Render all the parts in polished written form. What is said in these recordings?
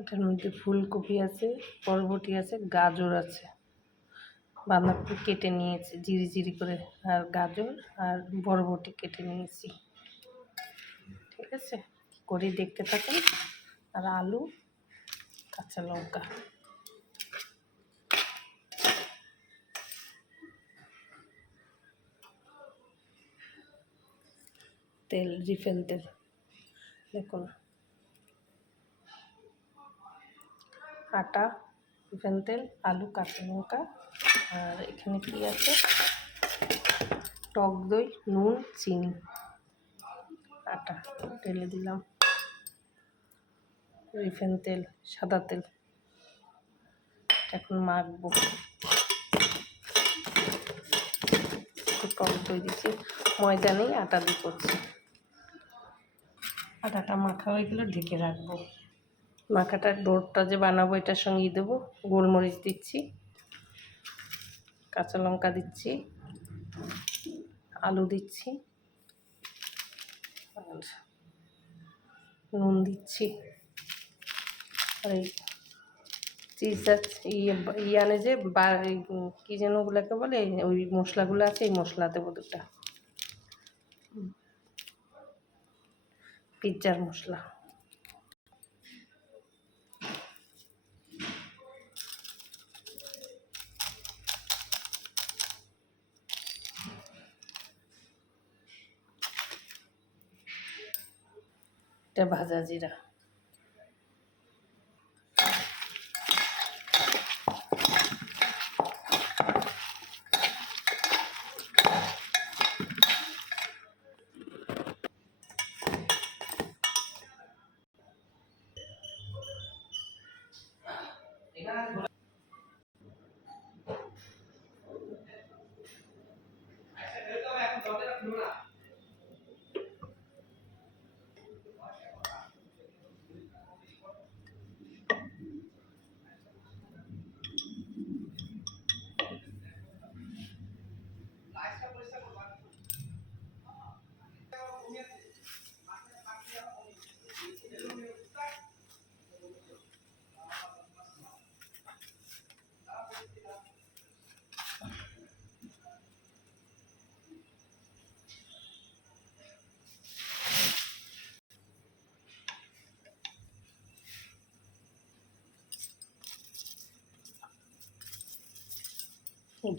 এটার মধ্যে ফুলকপি আছে, বরবটি আছে, গাজর আছে, বাঁধাকপি কেটে নিয়েছি জিরি জিরি করে, আর গাজর আর বরবটি কেটে নিয়েছি। ঠিক আছে, করে দেখতে থাকুন। আর আলু, কাঁচা লঙ্কা, তেল, রিফাইন তেল। দেখুন, আটা, রিফাইন তেল, আলু, কাঁচা লঙ্কা, আর এখানে কি আছে, টক দই, নুন, চিনি, আটা ঢেলে দিলাম, রিফাইন তেল, সাদা তেল। এখন মাখবো। টক দই দিচ্ছি, ময়দা নেই, আটা দিয়ে করছি। আটাটা মাখা হয়ে গেলে ঢেকে রাখবো। মাখাটার ডোরটা যে বানাবো এটার সঙ্গেই দেবো। গোলমরিচ দিচ্ছি, কাঁচা লঙ্কা দিচ্ছি, আলু দিচ্ছি, আর নুন দিচ্ছি, আর এই চিজ আনে যে কী যেন ওগুলোকে বলে, ওই মশলাগুলো আছে, এই মশলা দেবো দুটা, পিৎজার মশলা। এটা ভাজা জিরা।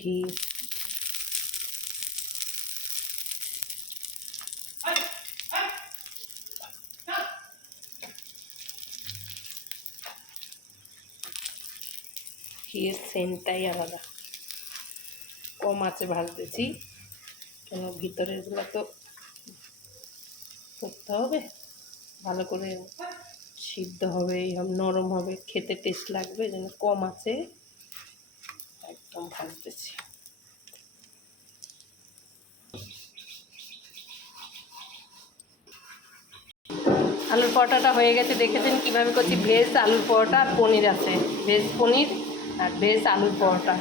ঘি, ঘিয়ের সেন্টটাই আলাদা। কম আঁচে ভাজতেছি, কেন ভিতরেরগুলো তো করতে হবে, ভালো করে সিদ্ধ হবে, নরম হবে, খেতে টেস্ট লাগবে, যেন কম আঁচে একদম ভাজতেছি। আলুর পরোটাটা হয়ে গেছে, দেখেছেন কীভাবে করছি। ভেজ আলুর পরোটা আর পনির আছে, ভেজ পনির আর ভেজ আলুর পরোটা,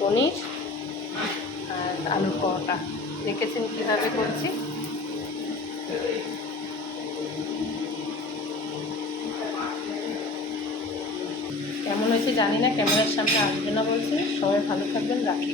পনির আর আলুর পরোটা দেখেছেন কীভাবে করছি। কেমন হয়েছে জানি না, ক্যামেরার সামনে আসবে না বলছে। সবাই ভালো থাকবেন, রাখি।